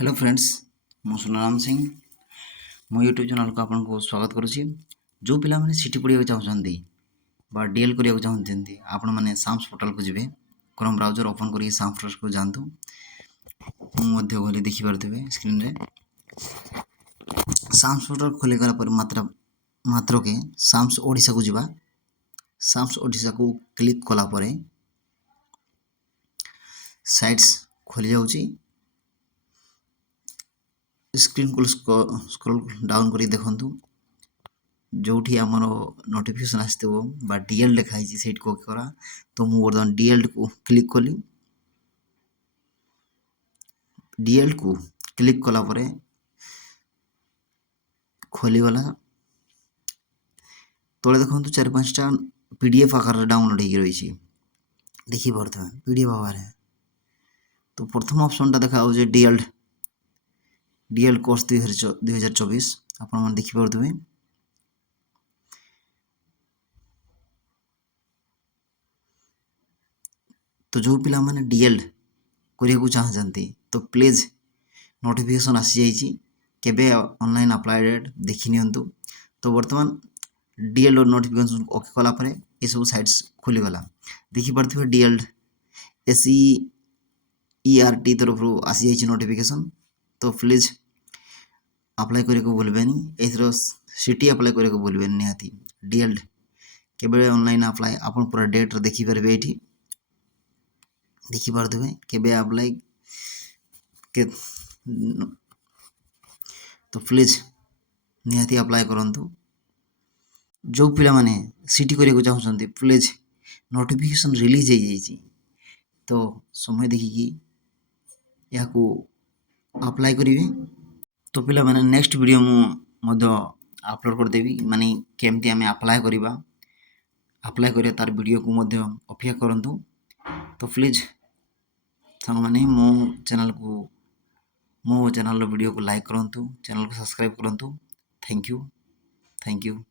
Hello friends मु सुनाराम सिंह मो YouTube channel को आपको स्वागत करुच्ची। जो पिला माने सिटी पढ़ा चाहते बा डीएल करने चाहते आपण मैंने साम्स पोर्टाल को जी क्रोम ब्राउजर ओपन कर साम्स पोर्टाल को जातु मुझे देखिपे स्क्रीन रे साम्स पोर्टाल खोलीगला मात्र के साम्स ओडिशा को जीवा। साम्स ओडिशा को क्लिक कलापर साइट्स खोली जाऊँगी। स्क्रीन को स्क्रॉल डाउन कर देखु जो आमर नोटिफिकेशन आसो डीएल लिखाई से करा तो मुझे बर्तमान डीएल को क्लिक कली। डीएल को क्लिक कलापर खोलीगला तले देखो 4-5टा पीडीएफ आकार डाउनलोड हो रही देखी पारे पीडीएफ आकार। तो प्रथम ऑप्शन टा देखा डीएल कोर्स 2024 आप देखिपे। तो जो पिला माने डीएल करने चाहते तो प्लीज नोटिफिकेशन आसी जाइए केबे ऑनलाइन अप्लाई डेट देखी नियंतु। तो वर्तमान डीएल नोटिफिकेशन ओके कलापर ये सब साइट्स खोलीगला देखिपे डीएल SEERT तरफ आसी जाइए नोटिफिकेशन। तो प्लीज अप्लाई करने को भूलबेनी एथर सिटी अप्लाई करने को भूलबेनी निहाती डीएल केबे ऑनलाइन अप्लाई आपन पूरा डेट देखिपारे ये देखिपे केबे अप्लाई के। तो प्लीज निहाती अप्लाई करंतु। जो पिला माने सिटी करने चाहते प्लीज नोटिफिकेशन रिलीज हो तो समय देखिकी या अप्लाई करेंगे। तो पिला माने नेक्स्ट वीडियो मुझे अपलोड करदेवी माने केमती आम अप्लाई करवा तार वीडियो को मध्य अपेक्षा करंतु। तो प्लीज सांग माने मो चैनल वीडियो को लाइक करंतु चैनल को सब्सक्राइब करंतु। Thank you.